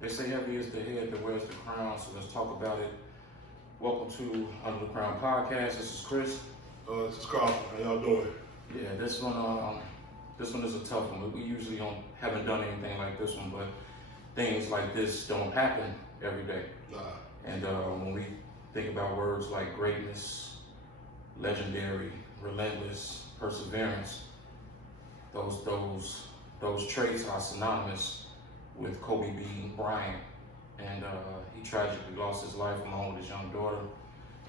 They say heavy is the head that wears the crown, so let's talk about it. Welcome to Under the Crown Podcast. This is Chris. This is Carl. How y'all doing? Yeah, this one is a tough one. We usually haven't done anything like this one, but things like this don't happen every day. Nah. And when we think about words like greatness, legendary, relentless, perseverance, those traits are synonymous with Kobe beating Bryant. And he tragically lost his life along with his young daughter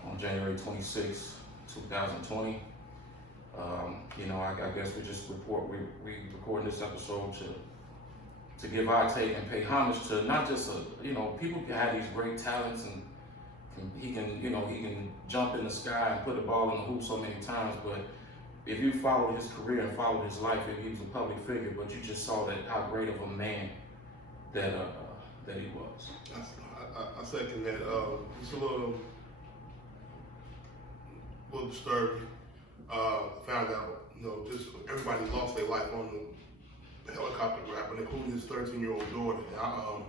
on January 26, 2020. I guess we recording this episode to give our take and pay homage to not just people can have these great talents and he can jump in the sky and put the ball in the hoop so many times, but if you followed his career and followed his life, he was a public figure, but you just saw that how great of a man that he was. I second that. It's a little disturbing. Found out, just everybody lost their life on the helicopter grab, including his 13-year-old daughter. I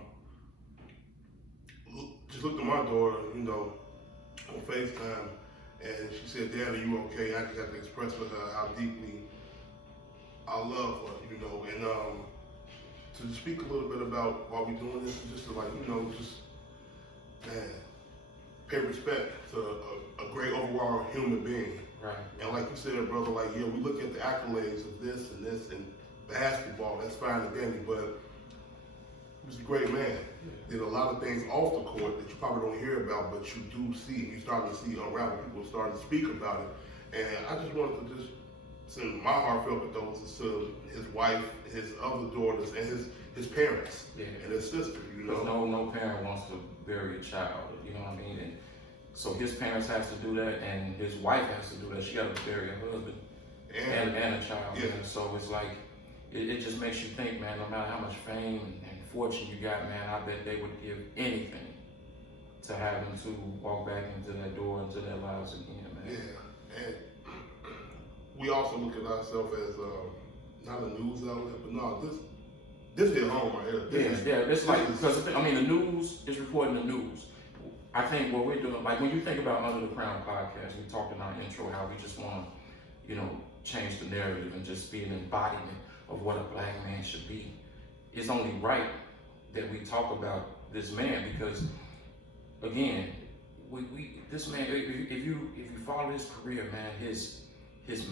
just looked at my daughter, on FaceTime, and she said, "Dad, are you okay?" I just had to express with her how deeply I love her, and to just speak a little bit about why we're doing this, just to pay respect to a great overall human being. Right. And like you said, brother, we look at the accolades of this and basketball, that's fine and dandy, but he was a great man. Did a lot of things off the court that you probably don't hear about, but you do see. You starting to see unravel. People starting to speak about it. And I just wanted to just send my heartfelt condolences to his wife, his other daughters, and his parents and his sister. Because no parent wants to bury a child. You know what I mean? And so his parents has to do that, and his wife has to do that. She got to bury her husband and a child. Yeah. And so it's like it just makes you think, man. No matter how much fame and fortune you got, man, I bet they would give anything to have them to walk back into that door, into their lives again, man. Yeah, and we also look at ourselves as not a news outlet, but no, this hit home right here. It's like, because the news is reporting the news. I think what we're doing, like when you think about Under the Crown Podcast, we talked in our intro how we just want to, change the narrative and just be an embodiment of what a black man should be. It's only right that we talk about this man because, again, this man, if you follow his career, man, his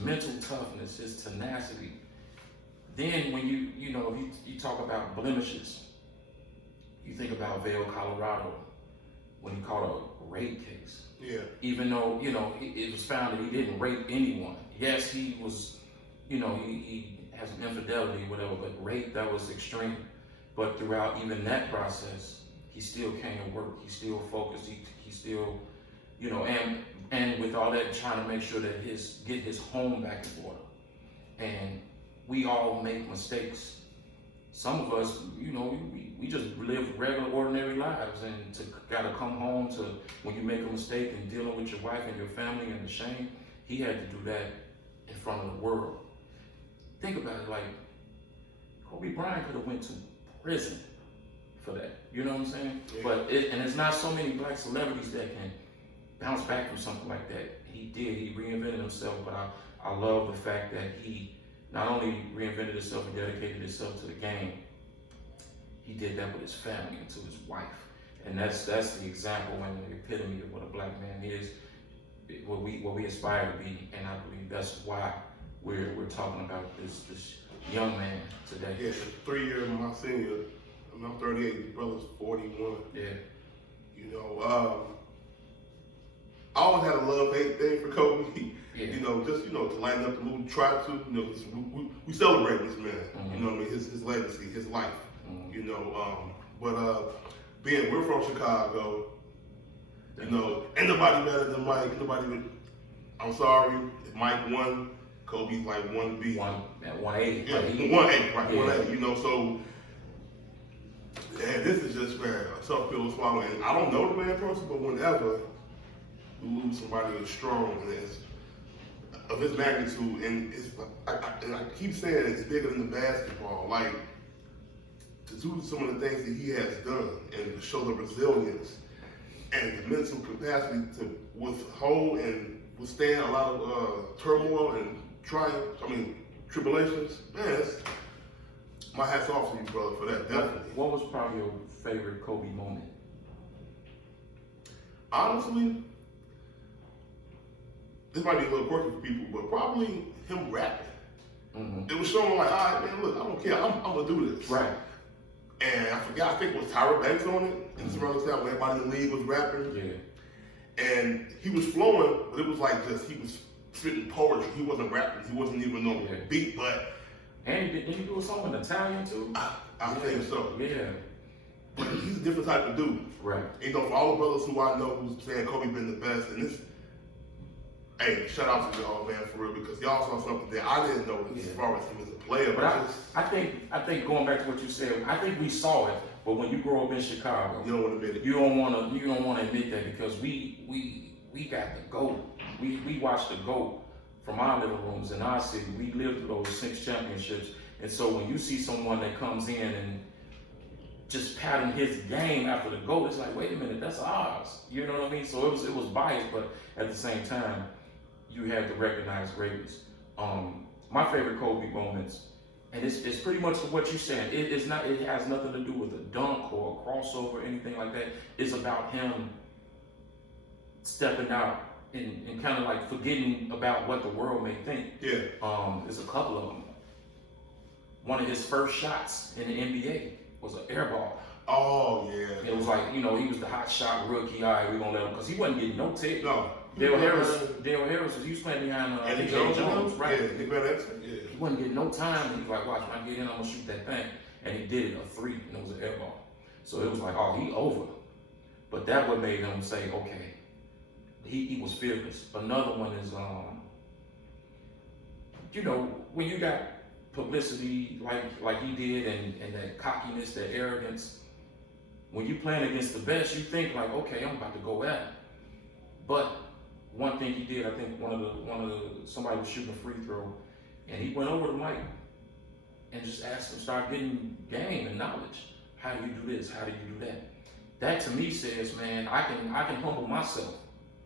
mental toughness, his tenacity. Then when you talk about blemishes, you think about Vail, Colorado, when he caught a rape case. Yeah. Even though, it was found that he didn't rape anyone. Yes, he was, he has an infidelity, whatever, but rape, that was extreme. But throughout even that process, he still came to work. He still focused. He still, and with all that, trying to make sure that get his home back in order. And we all make mistakes. Some of us, we just live regular, ordinary lives, and gotta come home to when you make a mistake and dealing with your wife and your family and the shame. He had to do that in front of the world. Think about it, like Kobe Bryant could have went to prison for that. You know what I'm saying? Yeah. But it's not so many black celebrities that can bounce back from something like that. He did. He reinvented himself, but I love the fact that he not only reinvented himself and dedicated himself to the game, he did that with his family and to his wife. And that's the example and the epitome of what a black man is, what we aspire to be. And I believe that's why we're talking about this young man today. Yeah, 3 years of my senior. I'm 38. His brother's 41. Yeah. I always had a love-hate thing for Kobe. Yeah. To lighten up the mood, try to, we celebrate this man. Mm-hmm. His legacy, his life. Mm-hmm. But being we're from Chicago, ain't nobody better than Mike. I'm sorry, if Mike won, Kobe's like 1B. 180. Yeah, 180, right? Yeah. 180. So this is just a tough pill to swallow. And I don't know the man personally, but whenever we lose somebody as strong and of his magnitude, and I keep saying it's bigger than the basketball. Like to do some of the things that he has done and to show the resilience and the mental capacity to withhold and withstand a lot of turmoil and tribulations, man, my hat's off to you, brother, for that, definitely. What was probably your favorite Kobe moment? Honestly, this might be a little quirky for people, but probably him rapping. Mm-hmm. It was showing like, all right, man, look, I don't care, I'm gonna do this. Right. And I forgot, I think it was Tyra Banks on it, and some other time when everybody in the league was rapping. Yeah. And he was flowing, but it was like just, he was spitting poetry. He wasn't rapping, he wasn't even on the beat, but. And did he do a song in Italian too? I think so. Yeah. But he's a different type of dude. Right. You know, for all the brothers who I know who's saying Kobe been the best, and this, hey, shout out to y'all, man, for real, because y'all saw something that I didn't know as far as him as a player. But I think going back to what you said, I think we saw it, but when you grow up in Chicago, you don't want to admit it. You don't want to admit that because we got the GOAT. We watched the GOAT from our living rooms in our city. We lived through those 6 championships, and so when you see someone that comes in and just patting his game after the GOAT, it's like, wait a minute, that's ours. You know what I mean? So it was biased, but at the same time, you have to recognize greatness. My favorite Kobe moments, and it's pretty much what you said. It has nothing to do with a dunk or a crossover or anything like that. It's about him stepping out and kind of like forgetting about what the world may think. Yeah. There's a couple of them. One of his first shots in the NBA was an air ball. Oh, yeah. It was like, he was the hot shot rookie. All right, we're going to let him, because he wasn't getting no take. No. Dale Harris, he was playing behind Eddie Jones, right? Yeah, Nick Van Exel, yeah. He wasn't getting no time. He was like, watch, when I get in, I'm going to shoot that thing. And he did it, a 3, and it was an air ball. So it was like, oh, he over. But that what made him say, okay, he was fearless. Another one is, when you got publicity like he did and that cockiness, that arrogance, when you playing against the best, you think like, okay, I'm about to go at him. But one thing he did, I think somebody was shooting a free throw, and he went over to Mike and just asked him, start getting game and knowledge. How do you do this? How do you do that? That to me says, man, I can humble myself.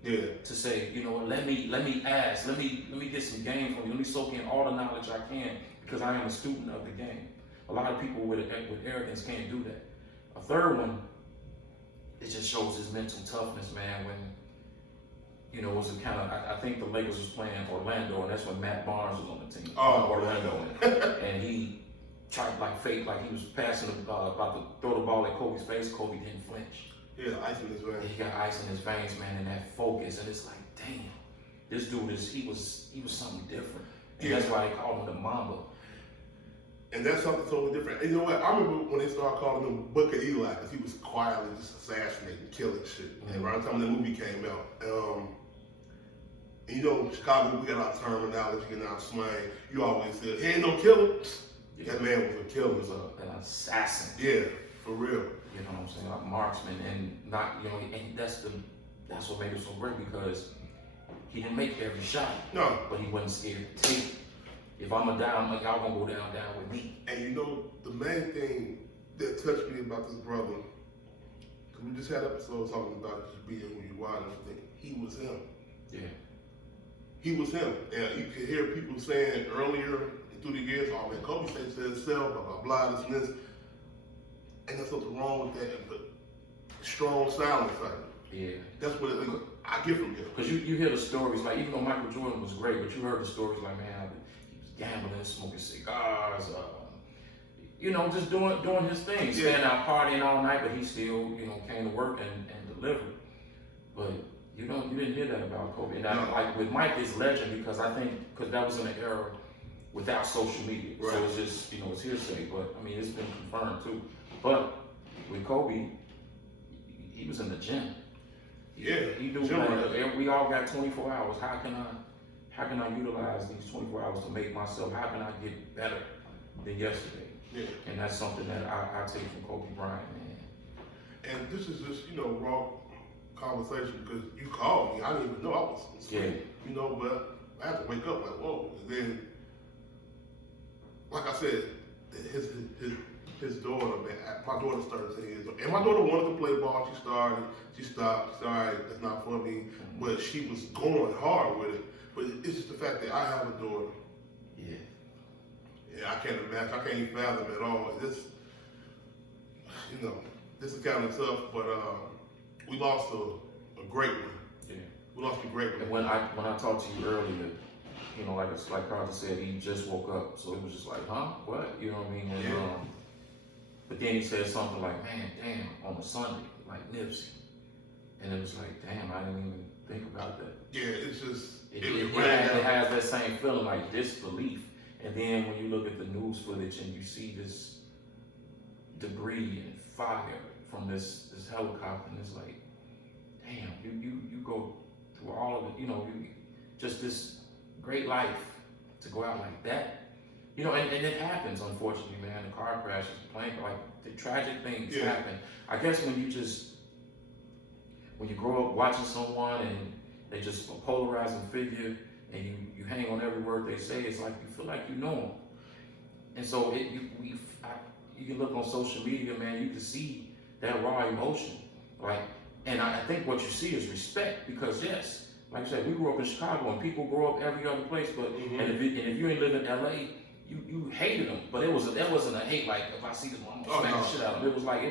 Yeah. To say, let me ask, let me get some game from you. Let me soak in all the knowledge I can, because I am a student of the game. A lot of people with arrogance can't do that. A third one, it just shows his mental toughness, man. When it was a kind of, I think the Lakers was playing Orlando, and that's when Matt Barnes was on the team. Orlando, and he tried fake, like he was passing about to throw the ball at Kobe's face. Kobe didn't flinch. Yeah, ice in his veins. He got ice in his veins, man, and that focus, and it's like, damn, this dude he was something different. And that's why they called him the Mamba. And that's something totally different. And you know what? I remember when they started calling him Book of Eli, because he was quietly just assassinating, killing shit. Mm-hmm. And around the time the movie came out, Chicago, we got our terminology and our slang. You always said, he ain't no killer. Yeah. That man was a killer. He was an assassin. Yeah, for real. You know what I'm saying? Like marksman, and not, and that's what made it so great, because he didn't make every shot. No. But he wasn't scared to take it. If I'm a down, like y'all gonna go down with me. And the main thing that touched me about this brother, because we just had episodes talking about just being who you are and everything. He was him. Yeah. He was him. And you could hear people saying earlier through the years, oh man, Kobe said to himself, blah, blah, blah, this and this. And there's something wrong with that, but strong silence, like, yeah. That's what I get from him. Because you hear the stories, like, even though Michael Jordan was great, but you heard the stories like, man, he was gambling, smoking cigars, just doing his thing, staying out partying all night, but he still, came to work and delivered. But you didn't hear that about Kobe. And like with Mike, it's legend, because I think, because that was in an era without social media. Right. So it's just, it's hearsay, but I mean, it's been confirmed too. But with Kobe, he was in the gym. Yeah, he do. We all got 24 hours. How can I utilize these 24 hours to make myself? How can I get better than yesterday? Yeah. And that's something that I take from Kobe Bryant, man. And this is just raw conversation, because you called me. I didn't even know I was asleep. Yeah. But I had to wake up like, whoa. And then, like I said, his his daughter, man. My daughter's 13 years old, and my daughter wanted to play ball. She started, she stopped. She said, all right, that's not for me. But she was going hard with it. But it's just the fact that I have a daughter. Yeah. Yeah, I can't imagine. I can't even fathom at all. This, this is kind of tough. But we lost a great one. Yeah. We lost a great one. And when I talked to you earlier, like Carter said, he just woke up, so it was just like, huh, what? You know what I mean? And, Yeah. But then he said something like, man, damn, on a Sunday, like Nipsey, and it was like, damn, I didn't even think about that. Yeah, it's just It has that same feeling, like disbelief. And then when you look at the news footage and you see this debris and fire from this helicopter, and it's like, damn, you go through all of it, just this great life to go out like that. And it happens, unfortunately, man. The car crashes, the plane, like the tragic things happen. I guess when you grow up watching someone and they just a polarizing figure, and you hang on every word they say, it's like you feel like you know them. And so you can look on social media, man, you can see that raw emotion. And I think what you see is respect, because yes, like I said, we grew up in Chicago and people grow up every other place, but and if you ain't live in LA, you hated them. But that wasn't a hate like, if I see this one, I'm gonna smack the shit out of him. It was like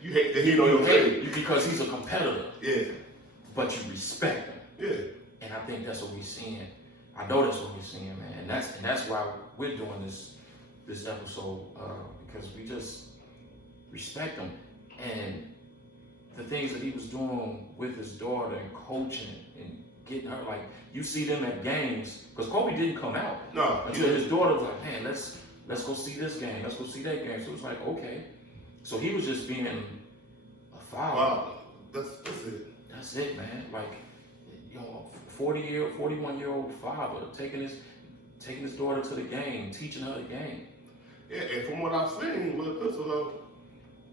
you hate that he know your hate because he's a competitor. Yeah. But you respect him. Yeah. And I think that's what we're seeing. I know that's what we're seeing, man. And that's why we're doing this episode, because we just respect him. And the things that he was doing with his daughter and coaching and getting her, like, you see them at games, because Kobe didn't come out. No. Until his daughter was like, man, let's go see this game, let's go see that game. So it was like, okay. So he was just being a father. Wow. That's it. That's it, man. Like, 41-year-old father taking his daughter to the game, teaching her the game. Yeah, and from what I've seen, with clips of her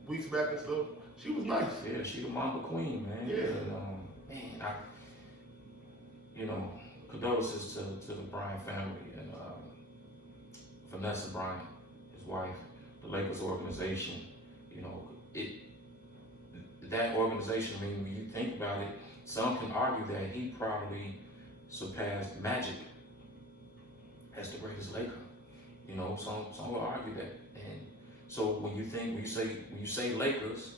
weeks back and stuff, she was nice. Yeah, she the Mamba queen, man. Yeah. And, condolences to the Bryant family and Vanessa Bryant, his wife, the Lakers organization. That organization, I mean, when you think about it, some can argue that he probably surpassed Magic as the greatest Laker. Some will argue that. And so when you say Lakers,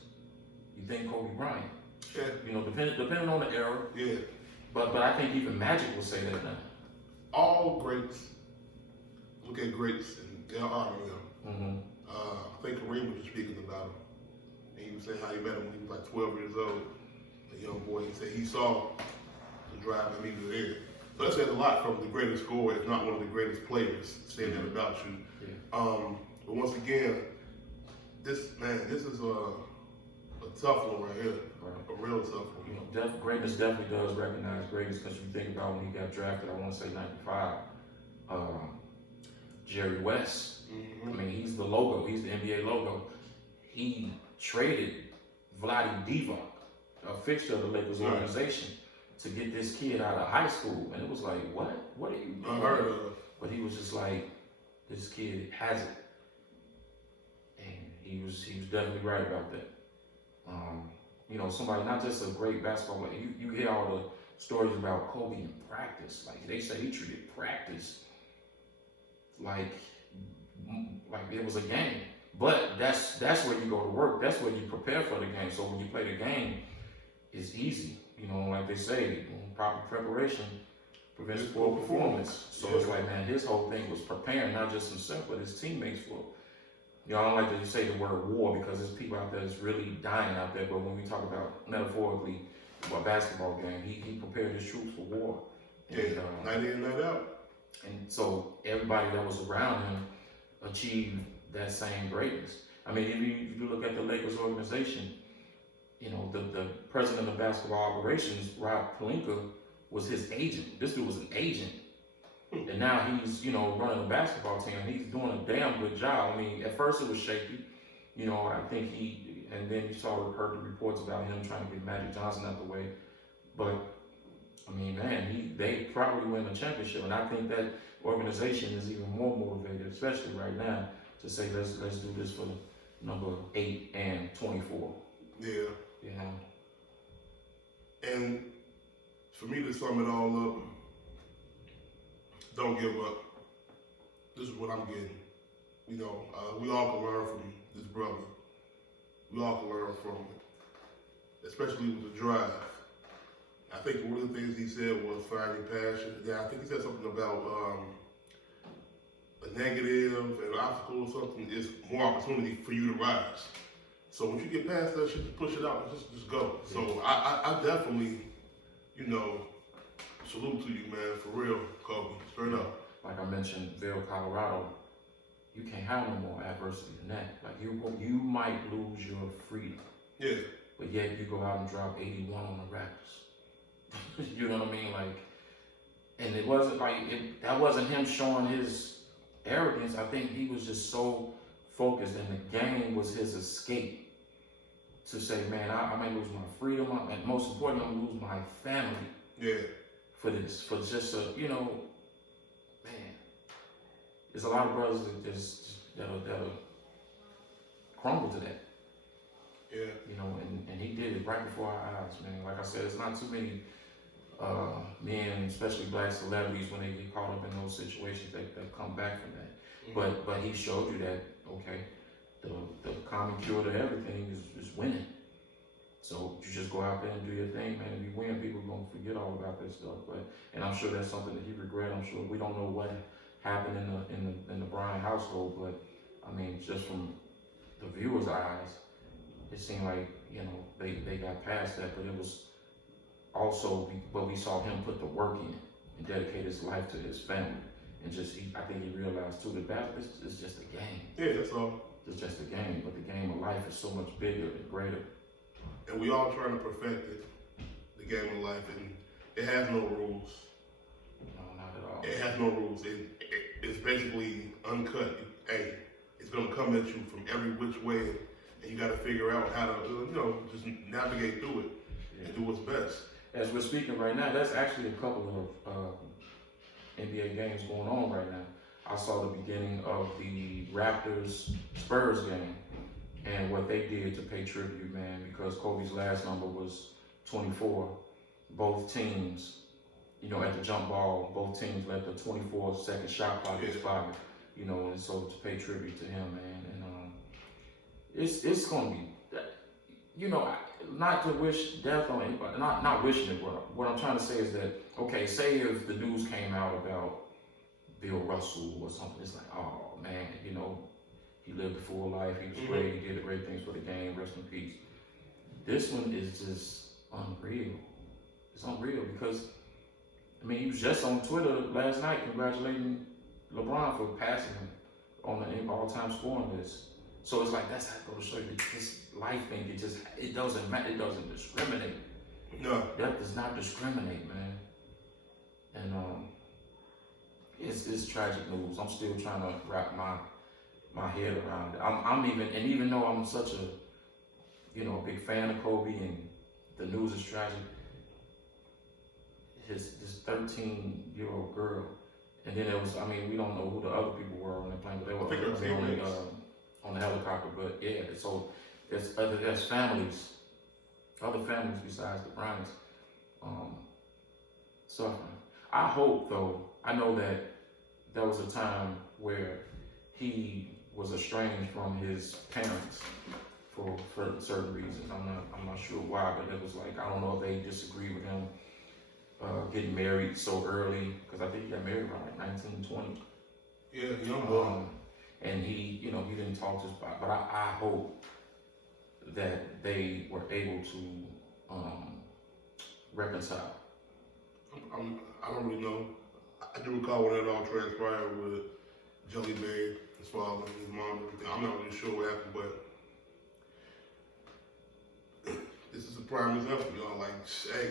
you think Kobe Bryant. Yeah. Depending on the era. Yeah. But I think even Magic will say that now. All greats look at greats and they'll honor them. Mm-hmm. I think Kareem was just speaking about him. And he was saying how he met him when he was like 12 years old. A young boy, he said he saw the drive and he was there. So that says a lot from the greatest scorer, if not one of the greatest players, saying that about you. Yeah. But once again, this is a tough one right here. Right. A real tough one. Greatness definitely does recognize greatness, because you think about when he got drafted, I want to say 95, Jerry West. Mm-hmm. I mean, he's the logo, he's the NBA logo. He traded Vlade Divac, a fixture of the Lakers organization, to get this kid out of high school. And it was like, what? What are you doing? Unheard of. But he was just like, this kid has it. And he was definitely right about that. Somebody, not just a great basketball player, you hear all the stories about Kobe in practice. Like, they say he treated practice like it was a game. But that's where you go to work. That's where you prepare for the game. So when you play the game, it's easy. Like they say, proper preparation prevents poor performance. So it's like, man, his whole thing was preparing not just himself, but his teammates for. I don't like to say the word war, because there's people out there that's really dying out there. But when we talk about metaphorically a basketball game, he prepared his troops for war. And, night in, night out. And so everybody that was around him achieved that same greatness. I mean, if you look at the Lakers organization, the president of basketball operations, Rob Pelinka, was his agent. This dude was an agent. And now he's, running a basketball team, and he's doing a damn good job. I mean, at first it was shaky. I think and then you heard the reports about him trying to get Magic Johnson out the way. But, I mean, man, they probably win a championship. And I think that organization is even more motivated, especially right now, to say, let's do this for number 8 and 24. Yeah. You know. And for me to sum it all up, don't give up. This is what I'm getting. You know, we all can learn from this brother. We all can learn from it, especially with the drive. I think one of the things he said was finding passion. Yeah, I think he said something about a negative, an obstacle or something is more opportunity for you to rise. So once you get past that shit, just push it out, just go. Yeah. So I definitely, you know, salute to you, man, for real, Kobe, straight up. Like I mentioned, Vail, Colorado, you can't have no more adversity than that. Like you might lose your freedom. Yeah. But yet you go out and drop 81 on the Raptors. You know what I mean? Like, and it wasn't like, that wasn't him showing his arrogance. I think he was just so focused, and the game was his escape to say, man, I may lose my freedom, and most importantly, I'm gonna lose my family. Yeah. For this, for just a, you know, man, there's a lot of brothers that'll crumble to that. Yeah. You know, and he did it right before our eyes, man. Like I said, there's not too many men, especially black celebrities, when they get caught up in those situations, that come back from that. Mm-hmm. But he showed you that, okay, the common cure to everything is winning. So you just go out there and do your thing, man. If you win, people are gonna forget all about that stuff. And I'm sure that's something that he regret. I'm sure we don't know what happened in the Bryant household, but I mean, just from the viewers' eyes, it seemed like, you know, they got past that. But it was also, but we saw him put the work in and dedicate his life to his family, and I think he realized too that basketball is just a game. Yeah, that's all. It's just a game, but the game of life is so much bigger and greater. And we all trying to perfect it, the game of life, and it has no rules. No, not at all. It has no rules. It's basically uncut. Hey, it's gonna come at you from every which way, and you got to figure out how to, you know, just navigate through it and do what's best. As we're speaking right now, there's actually a couple of NBA games going on right now. I saw the beginning of the Raptors-Spurs game. And what they did to pay tribute, man, because Kobe's last number was 24. Both teams, you know, at the jump ball, both teams let the 24-second shot clock expire, you know, and so to pay tribute to him, man. And it's going to be, you know, not to wish death on anybody, not wishing it, what I'm trying to say is that, okay, say if the news came out about Bill Russell or something, it's like, oh, man, you know, he lived a full life. He was great. He did great things for the game. Rest in peace. This one is just unreal. It's unreal because, I mean, he was just on Twitter last night congratulating LeBron for passing him on the all-time scoring list. So it's like, that's how it goes to show you this life thing. It doesn't matter. It doesn't discriminate. No. That does not discriminate, man. And it's tragic news. I'm still trying to wrap my head around it. Even though I'm such a, you know, big fan of Kobe and the news is tragic, this 13-year-old girl, and then it was, I mean, we don't know who the other people were on the plane, but they were on the helicopter. But yeah, so there's families, other families besides the Bryants, suffering. I hope, though, I know that there was a time where he was estranged from his parents for certain reasons. I'm not sure why, but it was like, I don't know if they disagree with him getting married so early, because I think he got married around like 19, 20. Yeah, young boy. And he, you know, he didn't talk to his father, but I hope that they were able to reconcile. I don't really know. I do recall when that all transpired with Jelly Bean, his father, his mom, everything. I'm not really sure what happened, but this is a prime example, y'all. Like, hey,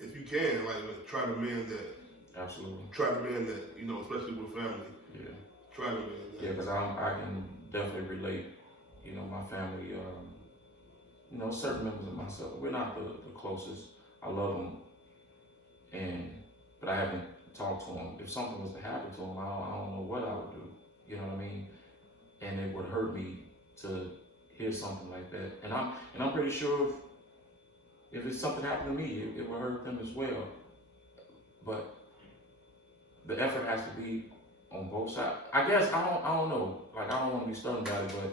if you can, like, try to mend that. Absolutely. Try to mend that, you know, especially with family. Yeah. Try to mend that. Yeah, because I can definitely relate. You know, my family, you know, certain members of myself, we're not the closest. I love them, but I haven't talked to them. If something was to happen to them, I don't know what I would do. You know what I mean? And it would hurt me to hear something like that. And I'm pretty sure if it's something happened to me, it would hurt them as well. But the effort has to be on both sides. I guess I don't know. Like, I don't want to be stubborn about it, but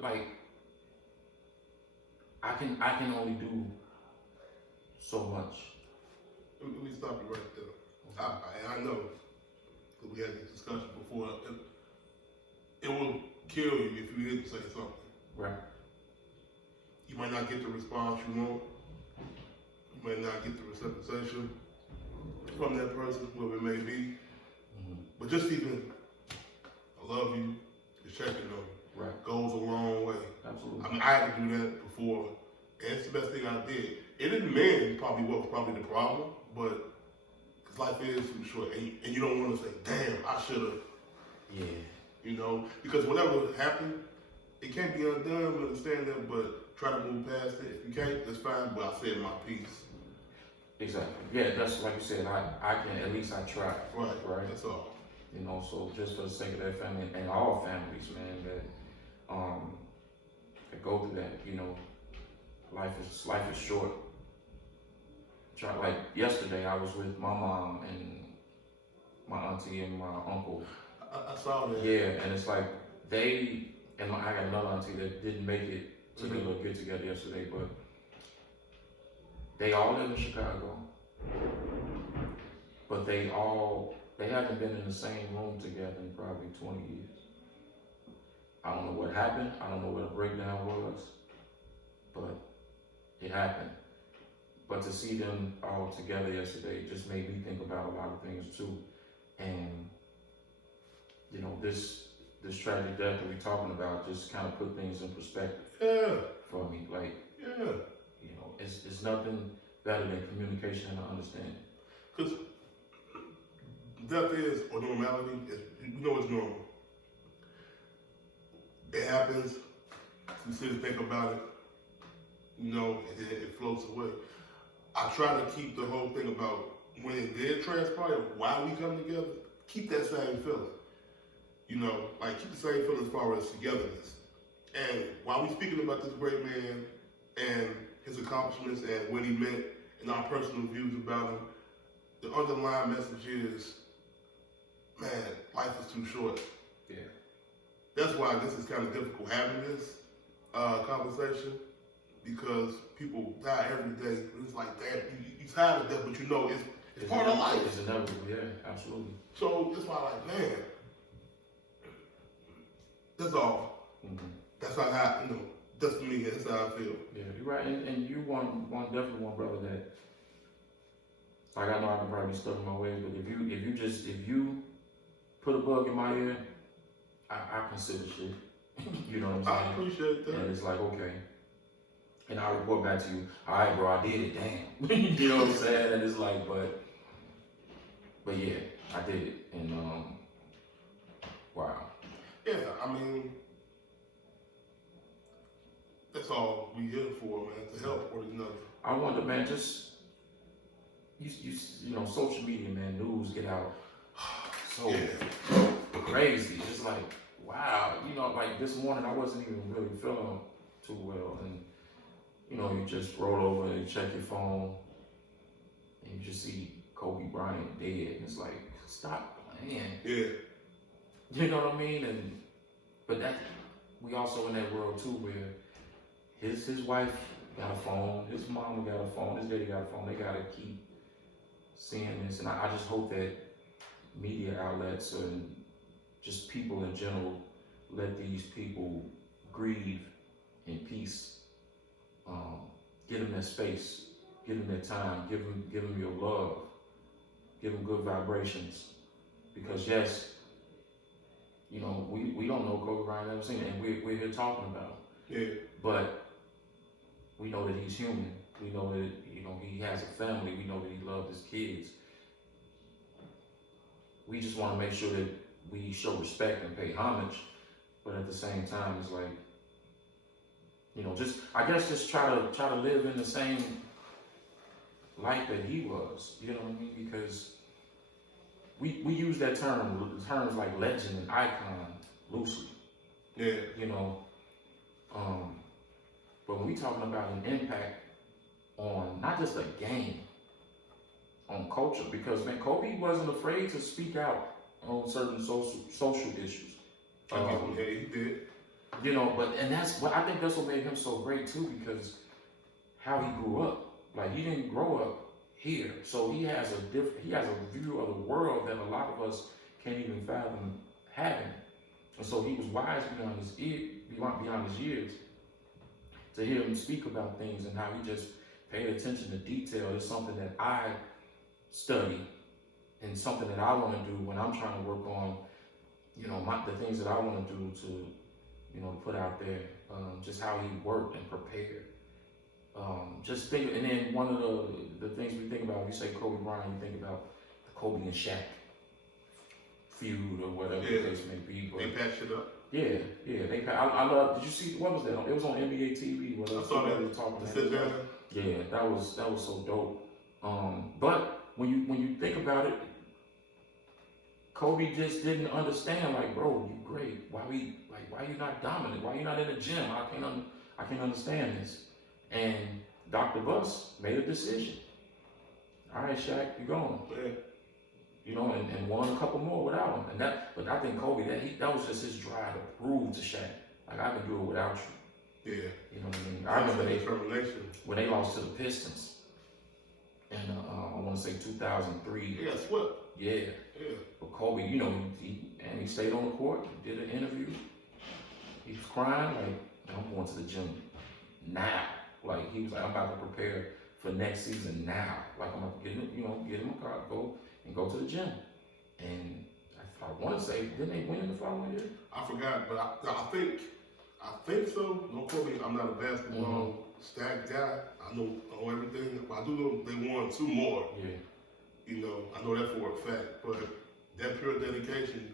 like I can only do so much. Let me stop you right there. I know that we had this discussion before. It will kill you if you didn't say something. Right. You might not get the response you want. You might not get the reciprocation from that person, whoever it may be. But just even, I love you, just checking on you, goes a long way. Absolutely. I mean, I had to do that before, and it's the best thing I did. It didn't mean probably what was probably the problem, but because life is too short, and you don't want to say, damn, I should have. Yeah. You know, because whatever happened, it can't be undone, we understand that, but try to move past it. If you can't, that's fine, but I said my piece. Exactly. Yeah, that's like you said, I can, at least I try. Right. That's all. You know, so just for the sake of that family and all families, man, that go through that, you know, life is short. Like yesterday, I was with my mom and my auntie and my uncle. I saw that. Yeah, and it's like I got another auntie that didn't make it to the little get together yesterday, but they all live in Chicago. But they haven't been in the same room together in probably 20 years. I don't know what happened. I don't know what the breakdown was, but it happened. But to see them all together yesterday just made me think about a lot of things too. And, you know, this tragic death that we're talking about just kind of put things in perspective for me. Like, you know, it's nothing better than communication and understanding. Because death is, or normality, you know it's normal. It happens, you sit and think about it, you know, and then it floats away. I try to keep the whole thing about when it did transpire, why we come together, keep that same feeling. You know, like keep the same feeling as far as togetherness. And while we're speaking about this great man and his accomplishments and what he meant and our personal views about him, the underlying message is, man, life is too short. Yeah. That's why this is kind of difficult having this conversation, because people die every day. It's like that. You tired of death, but you know it's part of life. It's inevitable, yeah, absolutely. So that's why, like, man, that's all. That's how you know. That's for me. That's how I feel. Yeah, you're right, and you definitely one brother that. Like, I know I can probably be stuck in my ways, but if you put a bug in my ear, I consider shit. You know what I'm saying? I appreciate that. And it's like, okay. And I report back to you, all right, bro, I did it, damn. You know what I'm saying? And it's like, but yeah, I did it. And, wow. Yeah, I mean, that's all we here for, man, to help one another. I wonder, man, just, you know, social media, man, news get out so crazy. It's like, wow, you know, like this morning I wasn't even really feeling too well, and you know, you just roll over and check your phone, and you just see Kobe Bryant dead, and it's like, stop playing. Yeah. You know what I mean? But that we also in that world too, where his wife got a phone, his mama got a phone, his daddy got a phone. They gotta keep seeing this, and I just hope that media outlets and just people in general let these people grieve in peace. Give them their space, give them their time, give them your love, give them good vibrations. Because yes, you know, we don't know Kobe Bryant, never seen it, and we're here talking about him. Yeah. But we know that he's human. We know that, you know, he has a family. We know that he loved his kids. We just want to make sure that we show respect and pay homage, but at the same time, it's like, you know, I guess just try to live in the same light that he was. You know what I mean? Because we use that terms like legend and icon loosely. Yeah. You know, but when we talking about an impact on not just a game, on culture, because man, Kobe wasn't afraid to speak out on certain social issues. Yeah, he did. You know, and that's what I think that's what made him so great too, because how he grew up. Like he didn't grow up here, so he has a view of the world that a lot of us can't even fathom having. And so he was wise beyond his years to hear him speak about things and how he just paid attention to detail. Is something that I study and something that I want to do when I'm trying to work on, you know, the things that I want to do to, you know, put out there. Just how he worked and prepared. Just think, and then one of the things we think about, when you say Kobe Bryant, you think about the Kobe and Shaq feud or whatever the case may be. But they patched it up. Yeah. I love. Did you see what was that? It was on NBA TV. I saw that. Was talking Sit down. Yeah, that was so dope. But when you think about it, Kobe just didn't understand. Like, bro, you great. Why you not dominant? Why you not in the gym? I can't understand this. And Dr. Buss made a decision. All right, Shaq, you going? Yeah. You know, and won a couple more without him. But I think Kobe, that was just his drive to prove to Shaq, like, I can do it without you. Yeah. You know what I mean? I remember when they lost to the Pistons. And I want to say 2003. Yeah, swept. Yeah. But Kobe, you know, he stayed on the court, did an interview. He was crying, like, I'm going to the gym now. Like, he was like, I'm about to prepare for next season now. Like, I'm about to get in my car, go to the gym. And I want to say, didn't they win in the following year? I forgot, but I think so. No, Kobe, I'm not a basketball stat guy. I know everything. But I do know they won 2 more. Yeah. You know, I know that for a fact. But that pure dedication,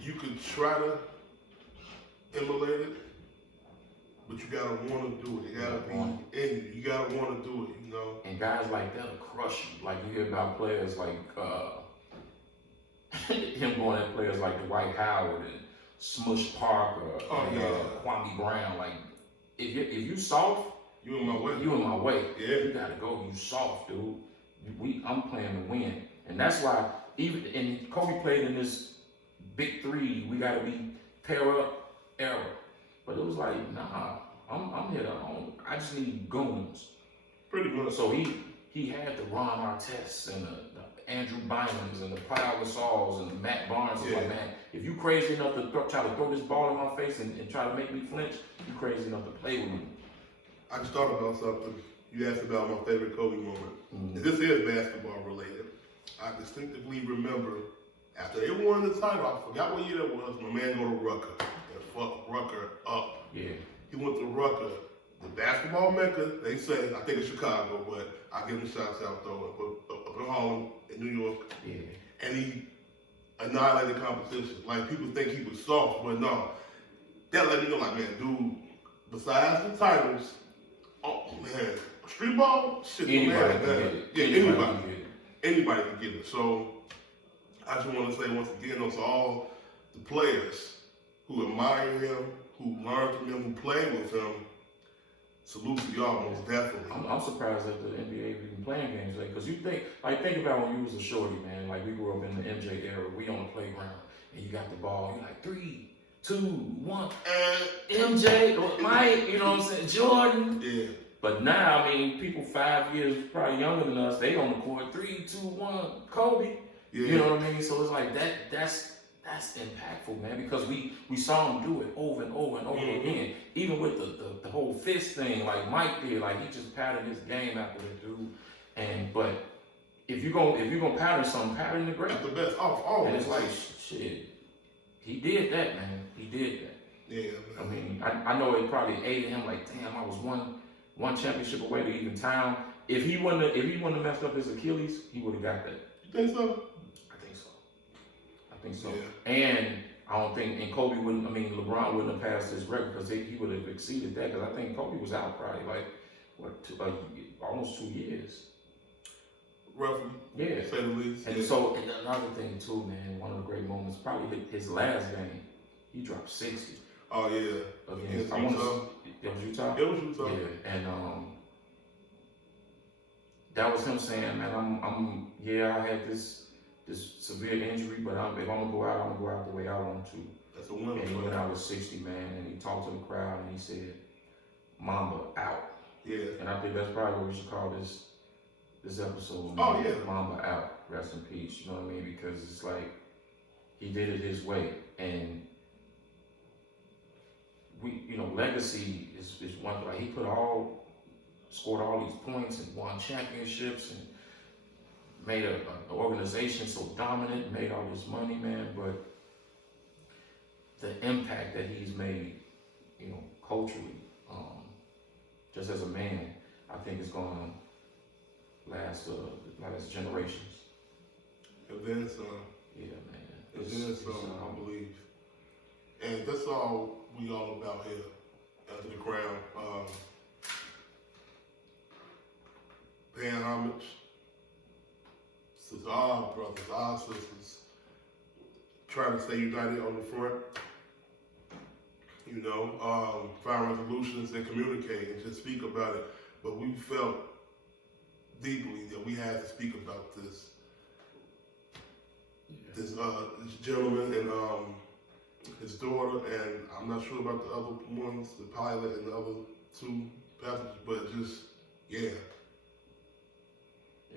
you could try to emulate it, but you gotta want to do it. You gotta be in you. You gotta want to do it. You know. And guys like that will crush you. Like you hear about players like him going at players like Dwight Howard and Smush Parker and Kwame Brown. Like if you soft, you in my way. You in my way. Yeah. You gotta go. You soft, dude. I'm playing to win, and that's why and Kobe played in this big 3. We gotta be pair up era. But it was like, nah, I'm here to own. I just need goons. Pretty much. So he had the Ron Artests and the Andrew Bynums and the Pau Gasols and the Matt Barnes. Yeah. Like, man, if you crazy enough to try to throw this ball in my face and try to make me flinch, you crazy enough to play with me. I just thought about something. You asked about my favorite Kobe moment. Mm-hmm. And this is basketball related. I distinctively remember after they won the title, I forgot what year that was, my man go to Rucker and fuck Rucker up. Yeah. He went to Rucker, the basketball mecca, they say, I think it's Chicago, but I give him shots out though, up in Harlem, in New York. Yeah. And he annihilated competition. Like people think he was soft, but no. That let me know, like, man, dude, besides the titles, oh man, street ball, shit, anybody man. Can get it. Yeah, anybody can get it. So I just want to say once again, to all the players who admire him, who learn from him, who play with him, salute to y'all most definitely. I'm surprised that the NBA even playing games like, because you think about when you was a shorty, man. Like we grew up in the MJ era. We on the playground and you got the ball. You like 3, 2, 1, MJ or Mike. You know what I'm saying? Jordan. Yeah. But now, I mean, people 5 years probably younger than us. They on the court 3, 2, 1, Kobe. Yeah. You know what I mean? So it's like that's impactful, man, because we saw him do it over and over and over again. Even with the whole fist thing, like Mike did, like he just patterned his game after the dude. But if you're gonna pattern something, pattern the great. At the best off always. And it's like shit. He did that, man. He did that. Yeah, man. I mean, I know it probably aided him. Like, damn, I was one championship away to even town. If he wouldn't have messed up his Achilles, he would have got that. You think so? I think so. Yeah. And I don't think, and Kobe LeBron wouldn't have passed his record because he would have exceeded that, because I think Kobe was out probably like, almost 2 years. roughly. Yeah. Say the least. And so, and another thing too, man, one of the great moments, probably his last game, he dropped 60. Oh yeah. Against Utah. It was Utah? It was Utah. Yeah, and that was him saying, man, I had this severe injury, but if I'm gonna go out, I'm gonna go out the way I want to. That's a win. And he went out with 60, man, and he talked to the crowd and he said, Mamba out. Yeah. And I think that's probably what we should call this episode. Oh yeah. Mamba out. Rest in peace. You know what I mean? Because it's like he did it his way, and legacy is one. Like he scored all these points and won championships and made an organization so dominant, made all this money, man. But the impact that he's made, culturally, just as a man, I think is going to last generations. And then some. Yeah, man. And then some, I believe. And that's all we all about here under the crown. Paying homage to our brothers, our sisters, trying to stay united on the front. Find resolutions and communicate and just speak about it. But we felt deeply that we had to speak about this. This gentleman and his daughter, and I'm not sure about the other ones, the pilot and the other two passengers, but just Yeah,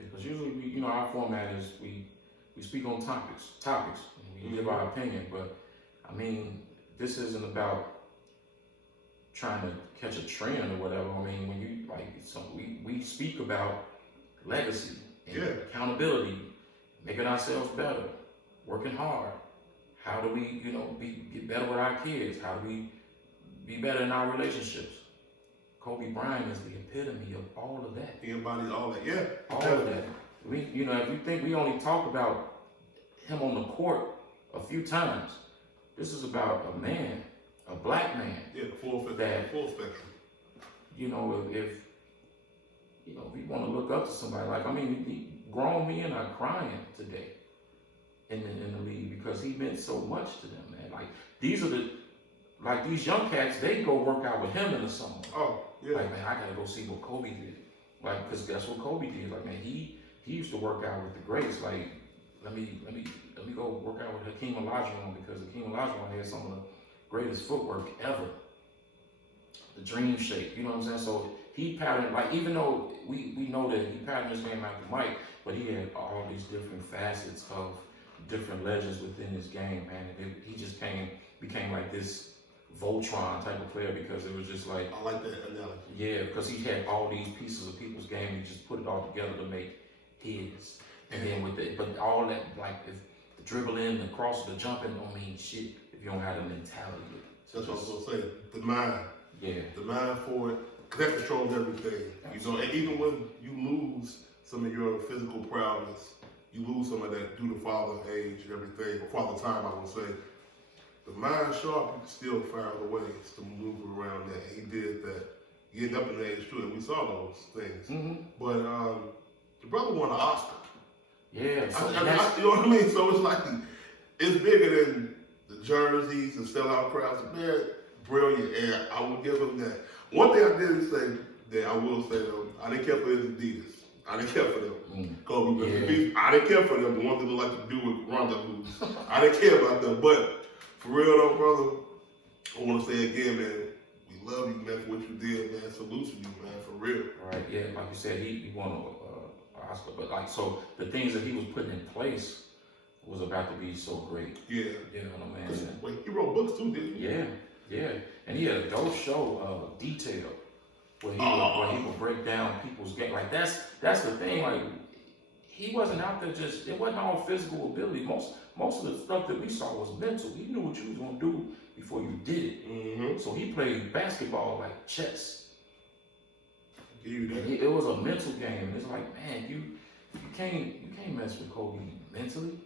because usually our format is we speak on topics, and we give our opinion. But I mean, this isn't about trying to catch a trend or whatever. I mean, when we speak about legacy and accountability, making ourselves better, working hard. How do we, get better with our kids? How do we be better in our relationships? Kobe Bryant is the epitome of all of that. He embodies all that, yeah. All of that. If you think we only talk about him on the court a few times, this is about a man, a black man. Yeah, full spectrum. If we want to look up to somebody, grown men are crying today in the league because he meant so much to them, man. These young cats, they go work out with him in the summer. Oh, yeah. Man, I gotta go see what Kobe did. Because that's what Kobe did. Man, he used to work out with the greats. Let me go work out with Hakeem Olajuwon because Hakeem Olajuwon had some of the greatest footwork ever. The dream shape, you know what I'm saying? So he patterned, even though we know that he patterned his game after Mike, but he had all these different facets of different legends within his game, man. And he just became like this Voltron type of player because it was just like... I like that analogy. Yeah, because he had all these pieces of people's game, he just put it all together to make his. And then but all that, if the dribbling, the cross, the jumping don't mean shit if you don't have the mentality. That's what I was gonna say. The mind. Yeah. The mind for it, because that controls everything. Absolutely. And even when you lose some of your physical prowess, you lose some of that due to father age and everything, or father time, I would say. The mind sharp, you can still find the ways to maneuver around that. He did that. Getting up in age too, and we saw those things. Mm-hmm. But the brother won an Oscar. Yeah. So you know what I mean? So it's it's bigger than the jerseys and sellout crowds. Man, brilliant, and I will give him that. One thing I didn't say that I will say though, I didn't care for his Adidas. I didn't care for them. Kobe, I didn't care for them. The ones that look like to do with rendezvous. I didn't care about them. But for real though, brother, I want to say again, man, we love you, man, for what you did, man. Salute to you, man, for real. Right, yeah, like you said, he won an Oscar, but so the things that he was putting in place was about to be so great. Yeah. You know what I mean? Wait, he wrote books too, didn't he? Yeah. And he had a dope show, Detail, where he would break down people's game. That's the thing. He wasn't out there it wasn't all physical ability. Most of the stuff that we saw was mental. He knew what you was gonna do before you did it. Mm-hmm. So he played basketball like chess. And it was a mental game. It's like, man, you can't mess with Kobe mentally.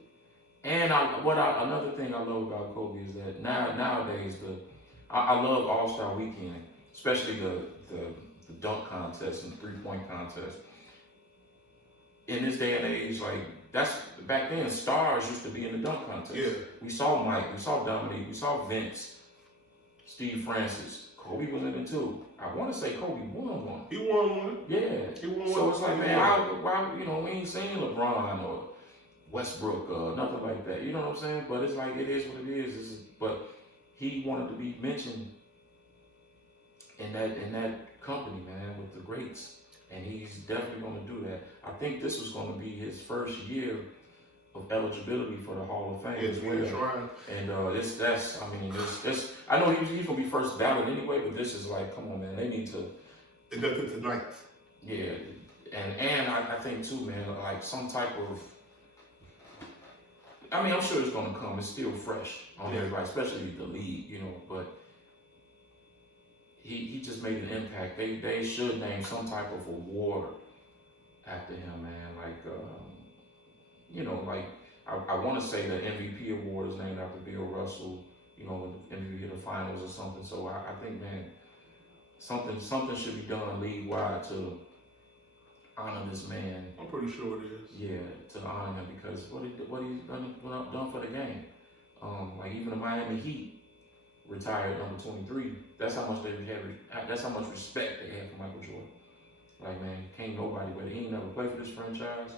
And another thing I love about Kobe is that nowadays I love All-Star Weekend, especially the dunk contest and the 3-point contest. in this day and age, like that's back then, stars used to be in the dunk contest. Yeah. We saw Mike, we saw Dominique, we saw Vince, Steve Francis, Kobe was in it too. I want to say Kobe won one. He won one. Yeah. He won So one. it's like, man, why, you know, we ain't seen LeBron or Westbrook or nothing like that. You know what I'm saying? But it's like, it is what it is. But he wanted to be mentioned in that company, man, with the greats. And he's definitely going to do that. I think this was going to be his first year of eligibility for the Hall of Fame as well. And I know he's going to be first ballot anyway, but this is like, come on, man, they need to. They got it tonight. Yeah, and I think too, man, like some type of. I mean, I'm sure it's going to come. It's still fresh on everybody, especially the league, you know. But he just made an impact. They should name some type of award after him, man. Like, you know, like I want to say the MVP award is named after Bill Russell, you know, MVP of the finals or something. So I think, man, something should be done league-wide to honor this man. I'm pretty sure it is. Yeah, to honor him because what he's done for the game. Like even the Miami Heat retired number 23. That's how much they had. That's how much respect they had for Michael Jordan. Like, man, can't nobody, but he ain't never played for this franchise,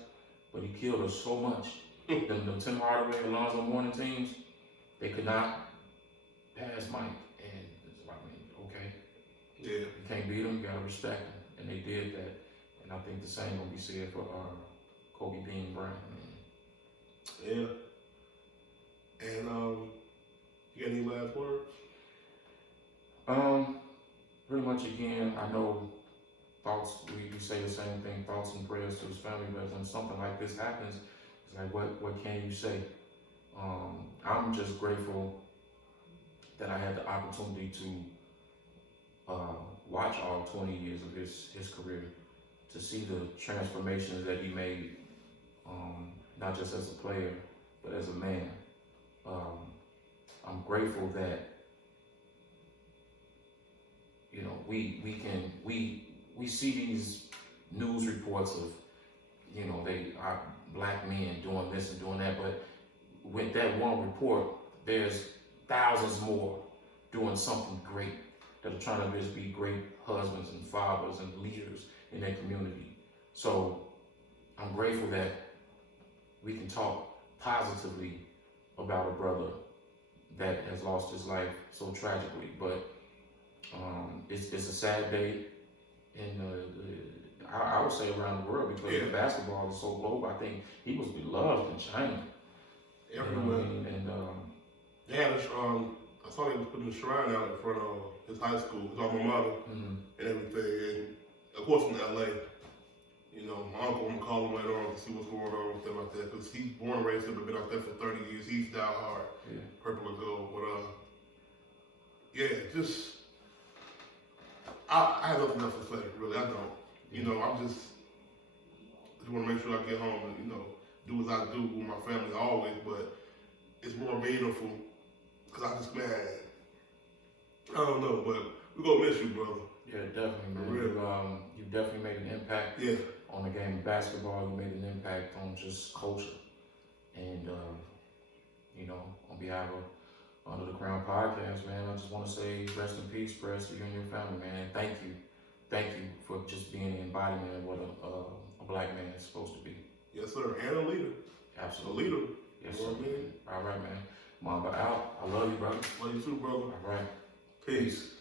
but he killed us so much. them Tim Hardaway, Alonzo Mourning teams, they could not pass Mike, and it's like, man, okay, yeah, you can't beat him, you gotta respect him, and they did that. And I think the same will be said for Kobe Bean Bryant, man. Yeah. And you got any last words? Pretty much again, I know thoughts, we say the same thing, thoughts and prayers to his family, but when something like this happens, it's like, what can you say? I'm just grateful that I had the opportunity to watch all 20 years of his career, to see the transformations that he made, not just as a player, but as a man. I'm grateful that, you know, we see these news reports of, you know, they are black men doing this and doing that, but with that one report, there's thousands more doing something great that are trying to just be great husbands and fathers and leaders in their community. So I'm grateful that we can talk positively about a brother that has lost his life so tragically. But it's a sad day I would say around the world, because the basketball is so global. I think he was beloved in China. Everywhere. And I saw him putting a shrine out in front of his high school, his alma mater, and everything. And of course, in LA, you know, my uncle, I'm gonna call him later on to see what's going on with them out there, because he's born and raised there, but been out there for 30 years. He's died hard, purple and gold. But just I have nothing else to say, really. I don't. You know, I just want to make sure I get home and, you know, do as I do with my family always, but it's more meaningful because I just, man, I don't know, but we're going to miss you, brother. Yeah, definitely, man. Really. You definitely made an impact on the game of basketball. You made an impact on just culture. And, you know, on behalf of Under the Crown Podcast, man, I just want to say rest in peace, Press, to you and your family, man. Thank you. Thank you for just being the embodiment of what a black man is supposed to be. Yes, sir. And a leader. Absolutely. A leader. Yes, sir. All right, man. Mamba out. I love you, brother. Love you too, brother. All right. Peace.